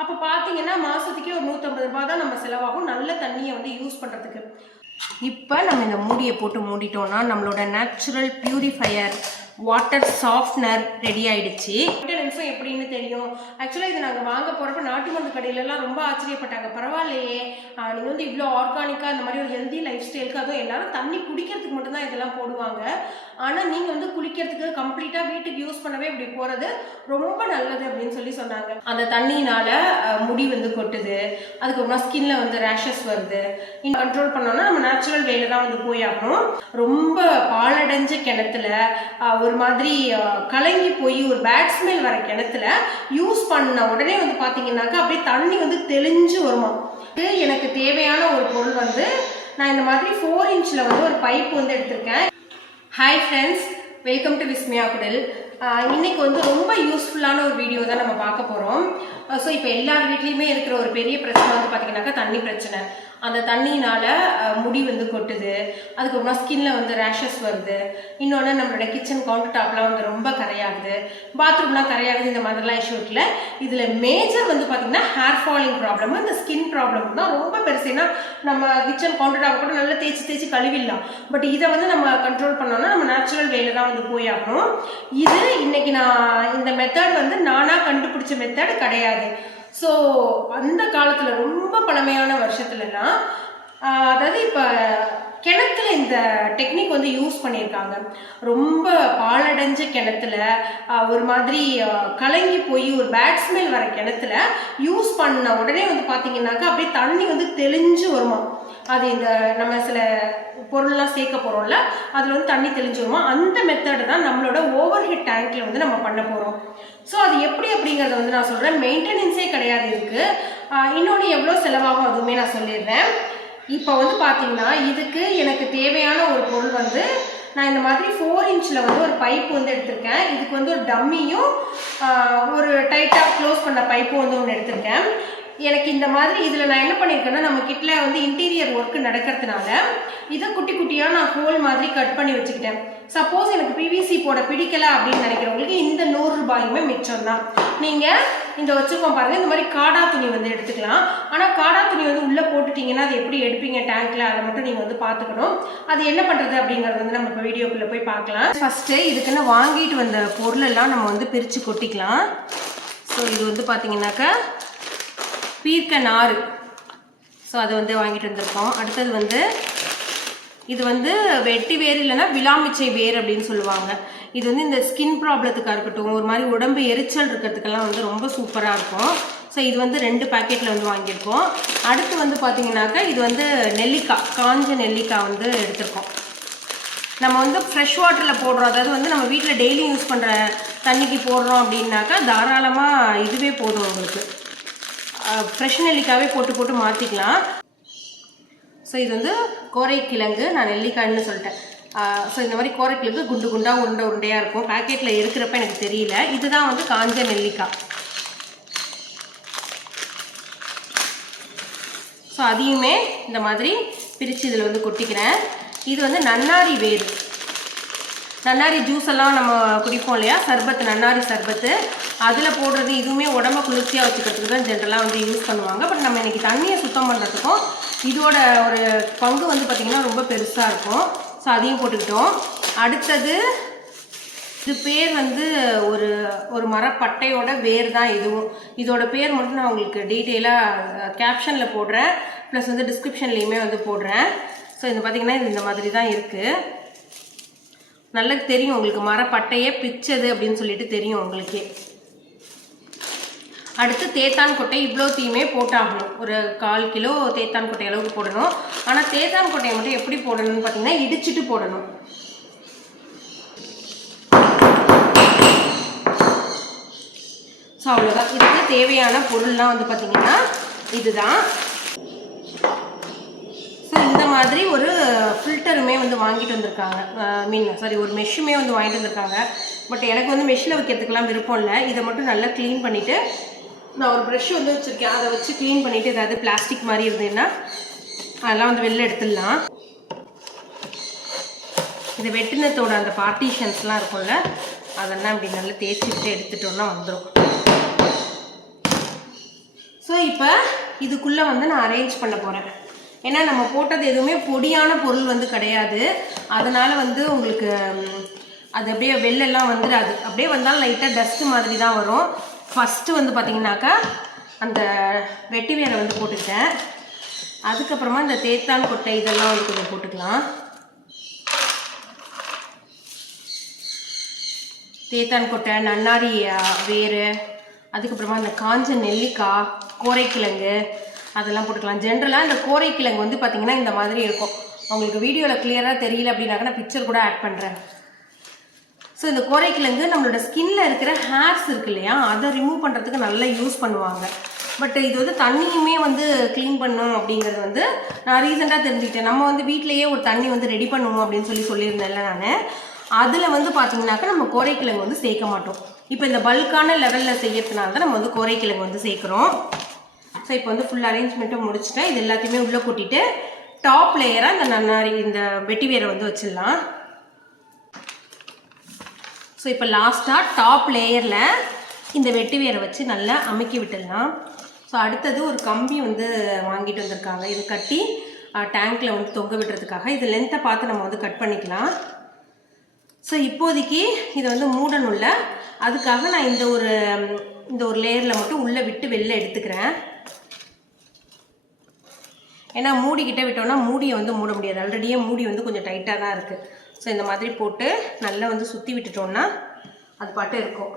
அப்போ பார்த்தீங்கன்னா மாதத்துக்கே ஒரு நூற்றம்பது ரூபா தான் நம்ம செலவாகும். நல்ல தண்ணியை வந்து யூஸ் பண்ணுறதுக்கு இப்போ நம்ம இந்த மூடியை போட்டு மூடிட்டோம்னா நம்மளோட natural purifier water softener ready ஆயிடுச்சு. மெயின்டெனன்ஸும் எப்படின்னு தெரியும். ஆக்சுவலாக இது நாங்கள் வாங்க போகிறப்ப நாட்டு மருந்து கடையிலலாம் ரொம்ப ஆச்சரியப்பட்டாங்க. பரவாயில்லையே. நீங்கள் வந்து இவ்வளோ ஆர்கானிக்காக இந்த மாதிரி ஒரு ஹெல்தி லைஃப் ஸ்டைலுக்கு எல்லாரும் தண்ணி குடிக்கிறதுக்கு மட்டும்தான் இதெல்லாம் போடுவாங்க. ஆனால் நீங்கள் வந்து குளிக்கிறதுக்கு கம்ப்ளீட்டாக வீட்டுக்கு யூஸ் பண்ணவே இப்படி போகிறது ரொம்ப நல்லது அப்படின்னு சொல்லி சொன்னாங்க. அந்த தண்ணினால முடி வந்து கொட்டுது. அதுக்கப்புறமா ஸ்கின்ல வந்து ரேஷஸ் வருது. இன்னும் கண்ட்ரோல் பண்ணோம்னா நம்ம நேச்சுரல் வேல தான் வந்து போய் ஆகணும். ரொம்ப பாலடைஞ்ச கிணத்துல ஒரு மாதிரி கலங்கி போய் ஒரு பேட் ஸ்மெல் வர கிணத்துல யூஸ் பண்ண உடனே வந்து பார்த்தீங்கன்னாக்கா அப்படியே தண்ணி வந்து தெளிஞ்சு வருமா எனக்கு தேவையான ஒரு பொருள் வந்து நான் இந்த மாதிரி ஃபோர் இன்ச்சில் வந்து ஒரு பைப் வந்து எடுத்திருக்கேன். Hi friends welcome to Vismaya குடல் இன்றைக்கி இன்னைக்கு வந்து ரொம்ப யூஸ்ஃபுல்லான ஒரு வீடியோ தான் நம்ம பார்க்க போகிறோம் ஸோ இப்போ எல்லார் வீட்லேயுமே இருக்கிற ஒரு பெரிய பிரச்சனை வந்து பார்த்தீங்கன்னாக்கா தண்ணி பிரச்சனை. அந்த தண்ணியினால் முடி வந்து கொட்டுது. அதுக்கப்புறமா ஸ்கின்ல வந்து ரேஷஸ் வருது. இன்னொன்று நம்மளோட கிச்சன் கவுண்டர் டாப்லாம் வந்து ரொம்ப கரையாகுது. பாத்ரூம்லாம் கரையாகுது இந்த மாதிரிலாம் இஷ்யூ இருக்குல்ல. இதில் மேஜர் வந்து பார்த்திங்கன்னா ஹேர் ஃபாலிங் ப்ராப்ளம் இந்த ஸ்கின் ப்ராப்ளம் தான் ரொம்ப பெருசு. ஏன்னா நம்ம கிச்சன் கவுண்டர் டாப் கூட நல்லா தேய்ச்சி தேய்ச்சி கழுவிடலாம். பட் இதை வந்து நம்ம கண்ட்ரோல் பண்ணோம்னா நம்ம நேச்சுரல் வேலை தான் வந்து போய் ஆகணும். இது இன்னைக்கு நான் இந்த மெத்தட் வந்து நானாக கண்டுபிடிச்ச மெத்தட் கிடையாது. ஸோ அந்த காலத்தில் ரொம்ப பழமையான வருஷத்துலலாம் அதாவது இப்போ கிணத்துல இந்த டெக்னிக் வந்து யூஸ் பண்ணியிருக்காங்க. ரொம்ப பாலடைஞ்ச கிணத்துல ஒரு மாதிரி கலங்கி போய் ஒரு பேட் ஸ்மெல் வர கிணத்துல யூஸ் பண்ண உடனே வந்து பார்த்தீங்கன்னாக்கா அப்படியே தண்ணி வந்து தெளிஞ்சு வருமா? அது இந்த நம்ம சில பொருள்லாம் சேர்க்க போகிறோம்ல அதில் வந்து தண்ணி தெளிஞ்சு வருமா? அந்த மெத்தடு தான் நம்மளோட ஓவர் ஹெட் டேங்க்கில் வந்து நம்ம பண்ண போகிறோம் ஸோ அது எப்படி அப்படிங்கிறத வந்து நான் சொல்கிறேன் மெயின்டெனன்ஸே கிடையாது இதுக்கு. இன்னொன்று எவ்வளோ செலவாகும் அதுவுமே நான் சொல்லிடுறேன். இப்போ வந்து பார்த்தீங்கன்னா இதுக்கு எனக்கு தேவையான ஒரு பொருள் வந்து நான் இந்த மாதிரி ஃபோர் இன்ச்சில் வந்து ஒரு பைப் வந்து எடுத்திருக்கேன். இதுக்கு வந்து ஒரு டம்மியும் ஒரு டைட்டாக க்ளோஸ் பண்ண பைப்பும் வந்து ஒன்று எடுத்திருக்கேன். எனக்கு இந்த மாதிரி இதில் நான் என்ன பண்ணியிருக்கேன்னா நம்ம கிட்ட வந்து இன்டீரியர் ஒர்க்கு நடக்கிறதுனால இதை குட்டி குட்டியாக நான் ஹோல் மாதிரி கட் பண்ணி வச்சுக்கிட்டேன். சப்போஸ் எனக்கு பிவிசி போட பிடிக்கல அப்படின்னு நினைக்கிறவங்களுக்கு இந்த நூறு ரூபாயுமே மிச்சம் தான். நீங்கள் இந்த வச்சுக்கோம் பாருங்கள் இந்த மாதிரி காடா துணி வந்து எடுத்துக்கலாம். ஆனால் காடா துணி வந்து உள்ளே போட்டுட்டிங்கன்னா அது எப்படி எடுப்பீங்க டேங்க்கில் அதை மட்டும் நீங்கள் வந்து பார்த்துக்கணும். அது என்ன பண்ணுறது அப்படிங்கிறது வந்து நம்ம இப்போ வீடியோக்குள்ளே போய் பார்க்கலாம். ஃபஸ்ட்டு இதுக்குன்னு வாங்கிட்டு வந்த பொருளெல்லாம் நம்ம வந்து பிரித்து கொட்டிக்கலாம். ஸோ இது வந்து பார்த்தீங்கன்னாக்கா பீர்க்க நார் ஸோ அதை வந்து வாங்கிட்டு வந்திருக்கோம். அடுத்தது வந்து இது வந்து வெட்டி வேர் இல்லைன்னா விலாமிச்சை வேர் அப்படின்னு சொல்லுவாங்க. இது வந்து இந்த ஸ்கின் ப்ராப்ளத்துக்காக இருக்கட்டும் ஒரு மாதிரி உடம்பு எரிச்சல் இருக்கிறதுக்கெல்லாம் வந்து ரொம்ப சூப்பராக இருக்கும். ஸோ இது வந்து ரெண்டு பேக்கெட்டில் வந்து வாங்கியிருக்கோம். அடுத்து வந்து பார்த்தீங்கன்னாக்கா இது வந்து நெல்லிக்காய் காஞ்ச நெல்லிக்காய் வந்து எடுத்திருக்கோம். நம்ம வந்து ஃப்ரெஷ் வாட்டரில் போடுறோம். அதாவது வந்து நம்ம வீட்டில் டெய்லி யூஸ் பண்ணுற தண்ணிக்கு போடுறோம் அப்படின்னாக்கா தாராளமாக இதுவே போதும் உங்களுக்கு. ஃப்ரெஷ் நெல்லிக்காவே போட்டு போட்டு மாற்றிக்கலாம் ஸோ இது வந்து கோரைக்கிழங்கு. நான் நெல்லிக்காய்னு சொல்லிட்டேன். ஸோ இந்த மாதிரி கோரைக்கிழங்கு குண்டு குண்டாக உருண்டை உருண்டையாக இருக்கும். பேக்கெட்டில் இருக்கிறப்ப எனக்கு தெரியல. இதுதான் வந்து காஞ்ச நெல்லிக்காய் ஸோ அதையுமே இந்த மாதிரி பிரித்து இதில் வந்து கொட்டிக்கிறேன். இது வந்து நன்னாரி வேர். நன்னாரி ஜூஸ் எல்லாம் நம்ம குடிப்போம் இல்லையா? சர்பத்து நன்னாரி சர்பத்து. அதில் போடுறது இதுவுமே உடம்ப குளிர்ச்சியாக வச்சுக்கிறதுக்கு தான் ஜென்ரலாக வந்து யூஸ் பண்ணுவாங்க. பட் நம்ம இன்றைக்கி தண்ணியை சுத்தம் பண்ணுறதுக்கும் இதோட ஒரு பங்கு வந்து பார்த்திங்கன்னா ரொம்ப பெருசாக இருக்கும். ஸோ அதையும் போட்டுக்கிட்டோம். அடுத்தது இது பேர் வந்து ஒரு ஒரு மரப்பட்டையோட வேர் தான் இதுவும். இதோட பேர் மட்டும் நான் உங்களுக்கு டீட்டெயிலாக கேப்ஷனில் போடுறேன். ப்ளஸ் வந்து டிஸ்கிரிப்ஷன்லேயுமே வந்து போடுறேன். ஸோ இது பார்த்திங்கன்னா இது இந்த மாதிரி தான் இருக்குது நல்லா தெரியும் உங்களுக்கு. மரப்பட்டையே பிச்சது அப்படின்னு சொல்லிட்டு தெரியும் உங்களுக்கே. அடுத்து தேத்தான் கொட்டை இவ்வளோத்தையுமே போட்டாகணும். ஒரு கால் கிலோ தேத்தான் கொட்டை அளவுக்கு போடணும். ஆனால் தேத்தான் கொட்டையை மட்டும் எப்படி போடணும்னு பார்த்தீங்கன்னா இடிச்சிட்டு போடணும். ஸோ அவ்வளோதான் இதுக்கு தேவையான பொருள்லாம் வந்து பார்த்தீங்கன்னா இதுதான். மாதிரி ஒரு ஃபில்டருமே வந்து வாங்கிட்டு வந்திருக்காங்க. மீன் சாரி ஒரு மெஷ்ஷுமே வந்து வாங்கிட்டு வந்திருக்காங்க. பட் எனக்கு வந்து மெஷ்ஷில் வைக்கிறதுக்கெல்லாம் விருப்பம் இல்லை. இதை மட்டும் நல்லா க்ளீன் பண்ணிவிட்டு நான் ஒரு ப்ரெஷ் வந்து வச்சுருக்கேன். அதை வச்சு க்ளீன் பண்ணிவிட்டு ஏதாவது பிளாஸ்டிக் மாதிரி இருந்ததுன்னா அதெல்லாம் வந்து வெளில எடுத்துடலாம். இது வெட்டினத்தோட அந்த பார்ட்டிஷன்ஸ்லாம் இருக்கும்ல அதெல்லாம் இப்படி நல்லா தேய்ச்சி எடுத்துட்டோன்னா எடுத்துட்டோம்னா வந்துடும் ஸோ இப்போ இதுக்குள்ளே வந்து நான் அரேஞ்ச் பண்ண போகிறேன் ஏன்னா நம்ம போட்டது எதுவுமே பொடியான பொருள் வந்து கிடையாது. அதனால் வந்து உங்களுக்கு அது அப்படியே வெள்ளெல்லாம் வந்துடாது அப்படியே வந்தாலும் லைட்டாக டஸ்ட்டு மாதிரி தான் வரும். ஃபஸ்ட்டு வந்து பார்த்தீங்கன்னாக்கா அந்த வெட்டி வேரை வந்து போட்டுக்கிட்டேன். அதுக்கப்புறமா இந்த தேத்தான் கொட்டை இதெல்லாம் வந்து கொஞ்சம் போட்டுக்கலாம். தேத்தான் கொட்டை நன்னாரி வேறு அதுக்கப்புறமா இந்த காஞ்ச நெல்லிக்காய் கோரைக்கிழங்கு அதெல்லாம் போட்டுக்கலாம். ஜென்ரலாக இந்த கோரைக்கிழங்கு வந்து பார்த்திங்கன்னா இந்த மாதிரி இருக்கும். உங்களுக்கு வீடியோவில் கிளியராக தெரியல அப்படின்னாக்கா நான் பிக்சர் கூட ஆட் பண்ணுறேன் ஸோ இந்த கோரைக்கிழங்கு நம்மளோட ஸ்கின்ல இருக்கிற ஹேர்ஸ் இருக்கு இல்லையா? அதை ரிமூவ் பண்ணுறதுக்கு நல்லா யூஸ் பண்ணுவாங்க. பட் இது வந்து தண்ணியுமே வந்து க்ளீன் பண்ணும் அப்படிங்கிறது வந்து நான் ரீசெண்டாக தெரிஞ்சுக்கிட்டேன். நம்ம வந்து வீட்டிலேயே ஒரு தண்ணி வந்து ரெடி பண்ணுவோம் அப்படின்னு சொல்லி சொல்லியிருந்தேன்ல நான். அதில் வந்து பார்த்தீங்கன்னாக்கா நம்ம கோரைக்கிழங்கு வந்து சேர்க்க மாட்டோம். இப்போ இந்த பல்கான லெவலில் செய்யறதுனால தான் நம்ம வந்து கோரைக்கிழங்கு வந்து சேர்க்குறோம். ஸோ இப்போ வந்து ஃபுல் அரேஞ்ச்மெண்ட்டும் முடிச்சிட்டேன். இது எல்லாத்தையுமே உள்ளே கூட்டிட்டு டாப் லேயராக இந்த நன்னாரி இந்த வெட்டி வேரை வந்து வச்சிடலாம். ஸோ இப்போ லாஸ்ட்டாக டாப் லேயரில் இந்த வெட்டி வேரை வச்சு நல்லா அமைக்கி விட்டுடலாம். ஸோ அடுத்தது ஒரு கம்பி வந்து வாங்கிட்டு வந்திருக்காங்க. இது கட்டி டேங்க்கில் வந்து தொங்க விடுறதுக்காக. இது லென்த்தை பார்த்து நம்ம வந்து கட் பண்ணிக்கலாம். ஸோ இப்போதைக்கு இதை வந்து மூடணும்ல. அதுக்காக நான் இந்த ஒரு இந்த ஒரு லேயரில் மட்டும் உள்ளே விட்டு வெளில எடுத்துக்கிறேன். ஏன்னா மூடிக்கிட்ட விட்டோம்னா மூடியை வந்து மூட முடியாது. ஆல்ரெடியே மூடி வந்து கொஞ்சம் டைட்டாக தான் இருக்குது ஸோ இந்த மாதிரி போட்டு நல்லா வந்து சுற்றி விட்டுட்டோம்னா அது பாட்டு இருக்கும்.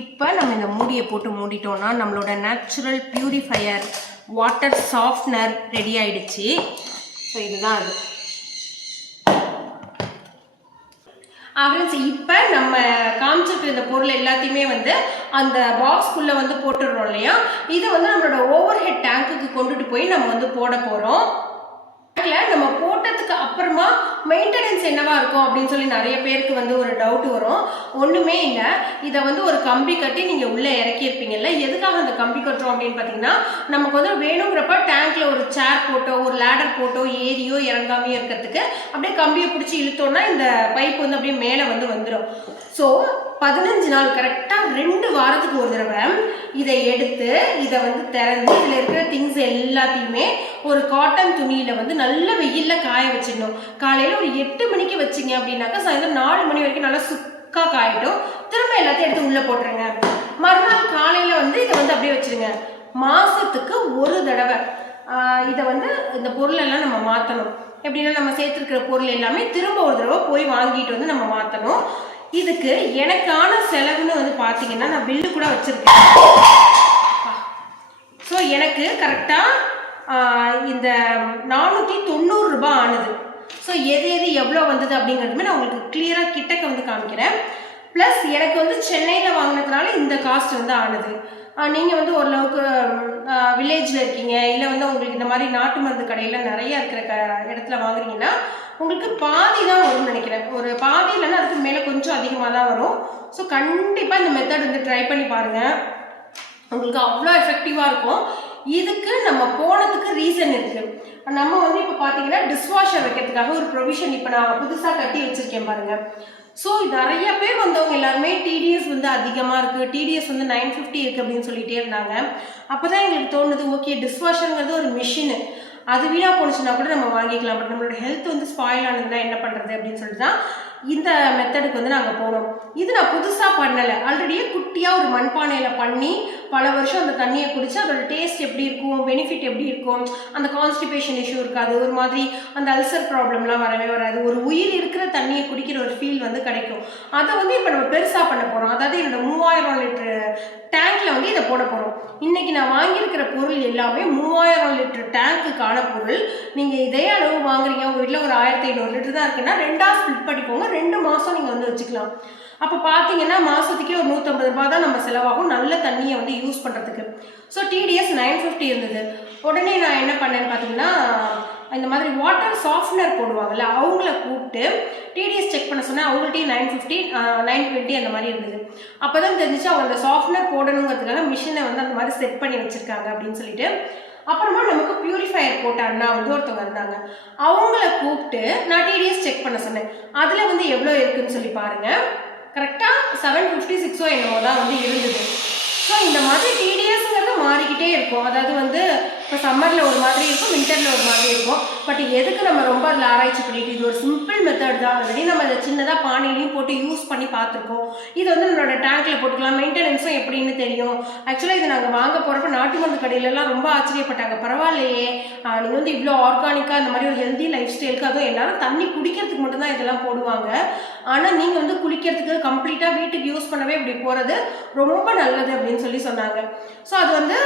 இப்போ நம்ம இந்த மூடியை போட்டு மூடிட்டோம்னா நம்மளோட natural purifier water softener ready ஆயிடுச்சு. ஸோ இதுதான் அது. ஃப்ரெண்ட்ஸ் இப்போ நம்ம காமிச்சிருக்கிற இந்த பொருள் எல்லாத்தையுமே வந்து அந்த பாக்ஸ்க்குள்ளே வந்து போட்டுடுறோம் இல்லையா? இதை வந்து நம்மளோட ஓவர் ஹெட் டேங்க்குக்கு கொண்டுட்டு போய் நம்ம வந்து போட போகிறோம் நம்ம போட்டதுக்கு அப்புறமா மெயின்டெனன்ஸ் என்னவா இருக்கும் அப்படின்னு சொல்லி நிறைய பேருக்கு வந்து ஒரு டவுட் வரும். ஒண்ணுமே இல்லை. இதை வந்து ஒரு கம்பி கட்டி நீங்க உள்ள இறக்கியிருப்பீங்கல்ல எதுக்காக அந்த கம்பி கட்டுறோம் அப்படின்னு பார்த்தீங்கன்னா நமக்கு வந்து வேணுங்கிறப்ப டேங்க்ல ஒரு சேர் போட்டோ ஒரு லேடர் போட்டோ ஏரியோ இறங்காமையோ இருக்கிறதுக்கு அப்படியே கம்பியை பிடிச்சி இழுத்தோம்னா இந்த பைப் வந்து அப்படியே மேலே வந்து வந்துடும் ஸோ பதினஞ்சு நாள் கரெக்டாக ரெண்டு வாரத்துக்கு ஒரு தடவை இதை எடுத்து இதை வந்து திறந்து இதில் இருக்கிற திங்ஸ் எல்லாத்தையுமே ஒரு காட்டன் துணியில் வந்து நல்ல வெயிலில் காய வச்சிடணும். காலையில் ஒரு எட்டு மணிக்கு வச்சிங்க அப்படின்னாக்கா சாயந்தரம் நாலு மணி வரைக்கும் நல்லா சுக்கா காயிட்டும். திரும்ப எல்லாத்தையும் எடுத்து உள்ளே போட்டுருங்க. மறுநாள் காலையில் வந்து இதை வந்து அப்படியே வச்சுருங்க. மாதத்துக்கு ஒரு தடவை. இதை வந்து இந்த பொருளெல்லாம் நம்ம மாற்றணும் எப்படின்னா நம்ம சேர்த்துருக்கிற பொருள் எல்லாமே திரும்ப ஒரு தடவை போய் வாங்கிட்டு வந்து நம்ம மாற்றணும் இதுக்கு எனக்கான செலவுன்னு வந்து பார்த்தீங்கன்னா நான் பில்லு கூட வச்சுருக்கேன். ஸோ எனக்கு கரெக்டாக இந்த நானூற்றி தொண்ணூறு ரூபாய் ஆனது. ஸோ எது எது எவ்வளோ வந்தது அப்படிங்கிறதுமே நான் உங்களுக்கு கிளியராக கிட்டக்க வந்து காமிக்கிறேன். ப்ளஸ் எனக்கு வந்து சென்னையில் வாங்கினதுனால இந்த காஸ்ட் வந்து ஆனது. நீங்கள் வந்து ஓரளவுக்கு வில்லேஜில் இருக்கீங்க இல்லை வந்து உங்களுக்கு இந்த மாதிரி நாட்டு மருந்து கடையில் நிறையா இருக்கிற க இடத்துல வாங்குறீங்கன்னா உங்களுக்கு பாதி தான் வரும்னு நினைக்கிறேன். ஒரு பாதி இல்லைன்னா அதுக்கு மேலே கொஞ்சம் அதிகமாக தான் வரும். ஸோ கண்டிப்பாக இந்த மெத்தட் வந்து ட்ரை பண்ணி பாருங்கள் உங்களுக்கு அவ்வளோ எஃபெக்டிவாக இருக்கும். இதுக்கு நம்ம போனதுக்கு ரீசன் இருக்குது நம்ம வந்து இப்போ பார்த்தீங்கன்னா டிஷ்வாஷர் வைக்கிறதுக்காக ஒரு ப்ரொவிஷன் இப்போ நான் புதுசாக கட்டி வச்சிருக்கேன் பாருங்கள் ஸோ நிறைய பேர் வந்தவங்க எல்லாருமே டிடிஎஸ் வந்து அதிகமாக இருக்குது டிடிஎஸ் வந்து நைன் ஃபிஃப்டி இருக்குது அப்படின்னு சொல்லிகிட்டே இருந்தாங்க. அப்போ தான் எங்களுக்கு தோணுது ஓகே டிஷ்வாஷருங்கிறது ஒரு மிஷினு அது வீணாக போணுச்சுன்னா கூட நம்ம வாங்கிக்கலாம். பட் நம்மளோட ஹெல்த் வந்து ஸ்பாயில் ஆனதுன்னா என்ன பண்ணுறது அப்படின்னு சொல்லிட்டு தான் இந்த மெத்தடுக்கு வந்து நாங்கள் போனோம். இது நான் புதுசாக பண்ணலை. ஆல்ரெடியே குட்டியாக ஒரு மண்பானையில் பண்ணி பல வருஷம் அந்த தண்ணியை குடிச்சு அதோட டேஸ்ட் எப்படி இருக்கும் பெனிஃபிட் எப்படி இருக்கும் அந்த கான்ஸ்டிபேஷன் இஷ்யூ இருக்காது ஒரு மாதிரி அந்த அல்சர் ப்ராப்ளம்லாம் வரவே வராது. ஒரு உயிர் இருக்கிற தண்ணியை குடிக்கிற ஒரு ஃபீல் வந்து கிடைக்கும். அதை வந்து இப்போ நம்ம பெருசாக பண்ண போகிறோம் அதாவது என்னோட மூவாயிரம் லிட்டரு டேங்க்கில் வந்து இதை போட போகிறோம் இன்றைக்கி நான் வாங்கியிருக்கிற பொருள் எல்லாமே மூவாயிரம் லிட்டர் டேங்க்குக்கான பொருள். நீங்கள் இதே அளவு வாங்குறீங்க. உங்கள் வீட்டில் ஒரு ஆயிரத்தி ஐநூறு லிட்டர் தான் இருக்குன்னா ரெண்டாக ஸ்பிளிட் பண்ணிக்கோங்க. ரெண்டு மாதம் நீங்கள் வந்து வச்சுக்கலாம். அப்போ பார்த்தீங்கன்னா மாதத்துக்கே ஒரு நூற்றம்பது ரூபாய் தான் நம்ம செலவாகும். நல்ல தண்ணியை வந்து யூஸ் பண்ணுறதுக்கு ஸோ டிடிஎஸ் நைன் ஃபிஃப்டி இருந்தது. உடனே நான் என்ன பண்ணேன்னு பார்த்தீங்கன்னா இந்த மாதிரி வாட்டர் சாஃப்ட்னர் போடுவாங்கல்ல அவங்கள கூப்பிட்டு டிடிஎஸ் செக் பண்ண சொன்னால் அவங்கள்ட்டே நைன் ஃபிஃப்டி நைன் டுவெண்ட்டி அந்த மாதிரி இருந்தது. அப்போ தான் தெரிஞ்சிச்சு அவங்க அந்த சாஃப்ட்னர் போடணுங்கிறதுக்காக மிஷினை வந்து அந்த மாதிரி செட் பண்ணி வச்சுருக்காங்க அப்படின்னு சொல்லிட்டு. அப்புறமா நமக்கு பியூரிஃபையர் போட்ட அண்ணா வந்து ஒருத்தவங்க இருந்தாங்க. அவங்கள கூப்பிட்டு நான் டிடிஎஸ் செக் பண்ண சொன்னேன். அதில் வந்து எவ்வளோ இருக்குன்னு சொல்லி பாருங்க. கரெக்டாக செவன் ஃபிஃப்டி சிக்ஸோ என்னவோ தான் வந்து இருந்தது. ஸோ இந்த மாதிரி டிடிஎஸ்ங்கிறது இருக்கும். அதாவது வந்து இப்போ சம்மரில் ஒரு மாதிரி இருக்கும் வின்டரில் ஒரு மாதிரி இருக்கும். பட் எதுக்கு நம்ம ரொம்ப அதில் ஆராய்ச்சி பண்ணிட்டு இது ஒரு சிம்பிள் மெத்தட் தான். ஆல்ரெடி நம்ம அதை சின்னதாக பானையிலையும் போட்டு யூஸ் பண்ணி பார்த்துருக்கோம். இது வந்து நம்மளோட டேங்க்கில் போட்டுக்கலாம். மெயின்டெனன்ஸும் எப்படின்னு தெரியும். ஆக்சுவலாக இது நாங்கள் வாங்க போகிறப்ப நாட்டு மருந்து கடையிலலாம் ரொம்ப ஆச்சரியப்பட்டாங்க. பரவாயில்லையே. நீங்கள் வந்து இவ்வளோ ஆர்கானிக்காக இந்த மாதிரி ஒரு ஹெல்தி லைஃப் ஸ்டைலுக்கு அதுவும் எல்லாரும் தண்ணி குடிக்கிறதுக்கு மட்டும்தான் இதெல்லாம் போடுவாங்க. ஆனால் நீங்கள் வந்து குளிக்கிறதுக்கு கம்ப்ளீட்டாக வீட்டுக்கு யூஸ் பண்ணவே இப்படி போகிறது ரொம்ப நல்லது அப்படின்னு சொல்லி சொன்னாங்க. ஸோ அது வந்து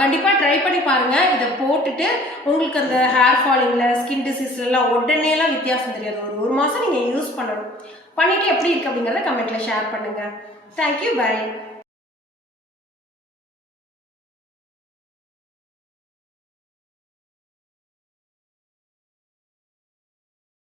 கண்டிப்பாக ட்ரை பண்ணி பாருங்கள் இதை போட்டுட்டு உங்களுக்கு அந்த ஹேர் ஃபாலிங்கில் ஸ்கின் டிசீஸ்லாம் உடனேலாம் வித்தியாசம் தெரியாது. ஒரு ஒரு மாதம் நீங்கள் யூஸ் பண்ணணும். பண்ணிவிட்டு எப்படி இருக்குது அப்படிங்கிறத கமெண்ட்டில் ஷேர் பண்ணுங்கள் தேங்க்யூ பை